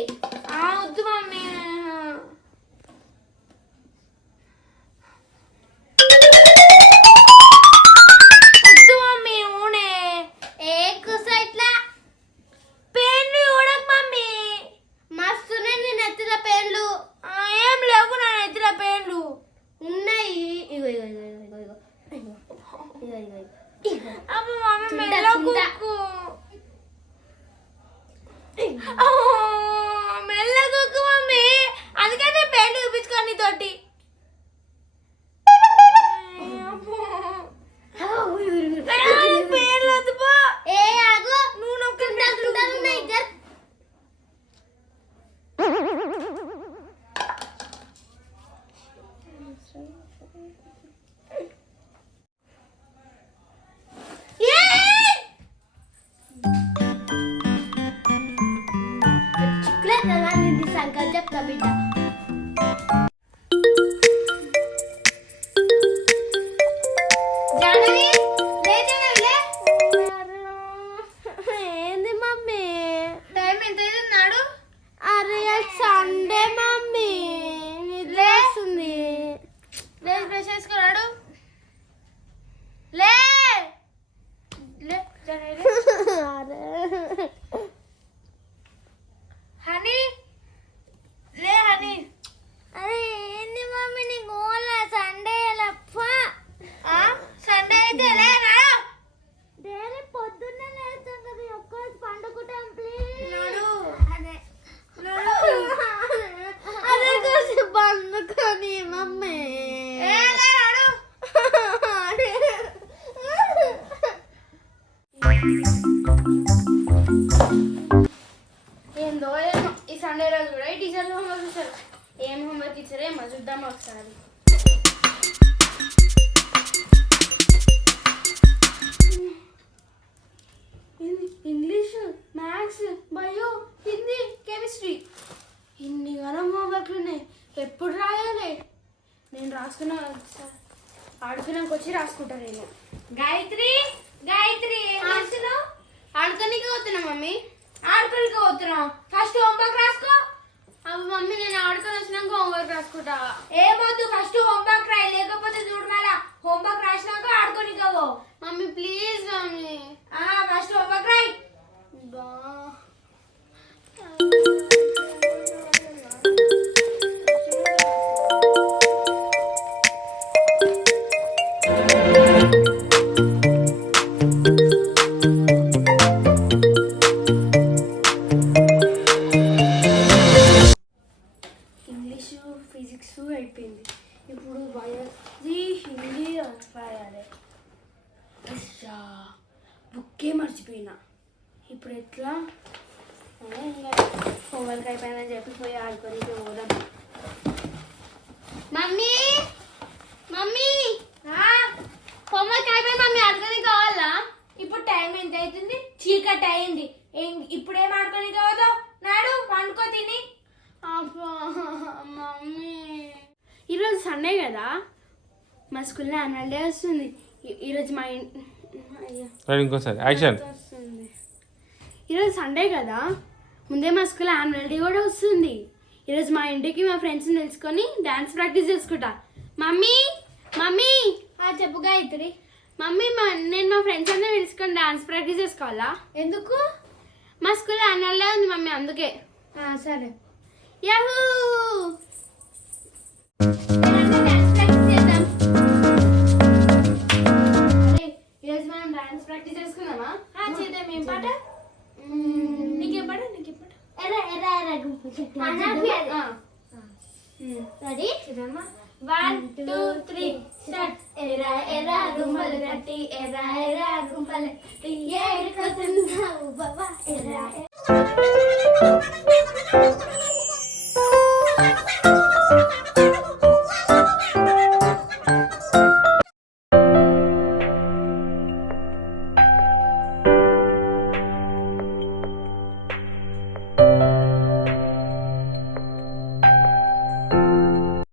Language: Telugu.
వద్దు మమ్మీ. వద్దు మమ్మీ ఊనే ఏ కూసో ఇట్లా. పేన్లు చూడకు మమ్మీ. మస్తున్నాయి నీ నెత్తిన పేన్లు. ఏం లేవు నా నెత్తిన పేన్లు. ఉన్నాయి. ఇగో ఇగో ఇగో ఇగో ఇగో ఇగో ఇగో ఇగో ఇగో. అబ్బా మమ్మీ మెల్లగుక్కు. మెల్లగుక్కు మమ్మీ. అందుకనే పేన్లు చూపించుకో నీతోటి. పేన్లు వద్దు పో. ఏ ఆగు. నువ్వు నొక్క ఉన్నాయి ఇద్దరు. సంకల్ చెప్తా బిడ్డ. ఏంది మమ్మీ టైం ఎంత నాడు? అరే సండే మమ్మీ నిద్రస్తుంది. లే బ్రష్ చేసుకున్నాడు. లే హనీ లే హనీ. అరే ఏంది మమ్మీ నీ గోల? సండే సండే అయితే లేనా? డైలీ పొద్దున్నే లేస్తాం కదా, ఒక్కరోజు పండుకుంటాం ప్లీజ్. అదే కోసం పండుకొని మమ్మీ. ఏందో ఏమో ఈ సండే రోజు కూడా ఈ టీచర్లు హోంవర్క్ ఇస్తారు. ఏం హోంవర్క్ ఇచ్చారో ఏమో చూద్దాం ఒకసారి. English, maths, bio, Hindi, chemistry ఇన్ని గణం హోంవర్క్లు ఉన్నాయి. ఎప్పుడు రాయాలి? నేను రాసుకున్నా సార్. ఆడుకున్నాక వచ్చి రాసుకుంటా నేను. గాయత్రి గాయత్రి ఆడుకోనికి పోతున్నా మమ్మీ. ఆడుకోనికి పోతున్నావు? ఫస్ట్ హోంవర్క్ రాసుకో. అవి మమ్మీ నేను ఆడుకొని వచ్చినాక హోంవర్క్ రాసుకుంటా. ఏమొద్దు, ఫస్ట్ హోంవర్క్ రాయి, లేకపోతే చూడు మళ్ళా హోంవర్క్ రాసినాక ఆడుకోనికి పో. Mummy please mummy. First homework రాయి. ఇంగ్లీషు, ఫిజిక్స్ అయిపోయింది. ఇప్పుడు బయాలజీ, హిందీ రాయాలి. బుక్కే మర్చిపోయినా. ఇప్పుడు ఎట్లా? హోంవర్క్ అయిపోయిందని చెప్పి పోయి ఆడుకొని పోదాం. మమ్మీ మమ్మీ హోంవర్క్ అయిపోయింది మమ్మీ. ఆడుకొని కావాలా? ఇప్పుడు టైం ఎంత అవుతుంది? చీకటి అయింది. ఇప్పుడేం ఆడుకొని కావద్దు. నాడు పండుకో తిని. మమ్మీ ఈరోజు సండే కదా, మా స్కూల్లో యాన్యువల్ డే వస్తుంది. ఈరోజు మా ఇంకోసారి యాక్షన్. ఈరోజు సండే కదా, ముందే మా స్కూల్లో యాన్యువల్ డే కూడా వస్తుంది. ఈరోజు మా ఇంటికి మా ఫ్రెండ్స్ని తెలుసుకొని డాన్స్ ప్రాక్టీస్ చేసుకుంటా. మమ్మీ మమ్మీ చెప్పు గాయత్రి. మమ్మీ నేను మా ఫ్రెండ్స్ అందరూ తెలుసుకొని డాన్స్ ప్రాక్టీస్ చేసుకోవాలా? ఎందుకు? మా స్కూల్లో యాన్యువల్ డే ఉంది మమ్మీ, అందుకే. సరే. యాహూ ఈరోజు మనం డాన్స్ ప్రాక్టీస్ చేసుకుందామా? చేద్దాం. ఏం పాట? నీకేం పాట? నీకేం పాట? రెడీ? 1 2 3 స్టార్ట్. ఎరా ఎరా రుమల్ గట్టి, ఎరా ఎరా రుమల్ గట్టి, ఏడుకొతున్నావు బాబా, ఎరా ఎరా.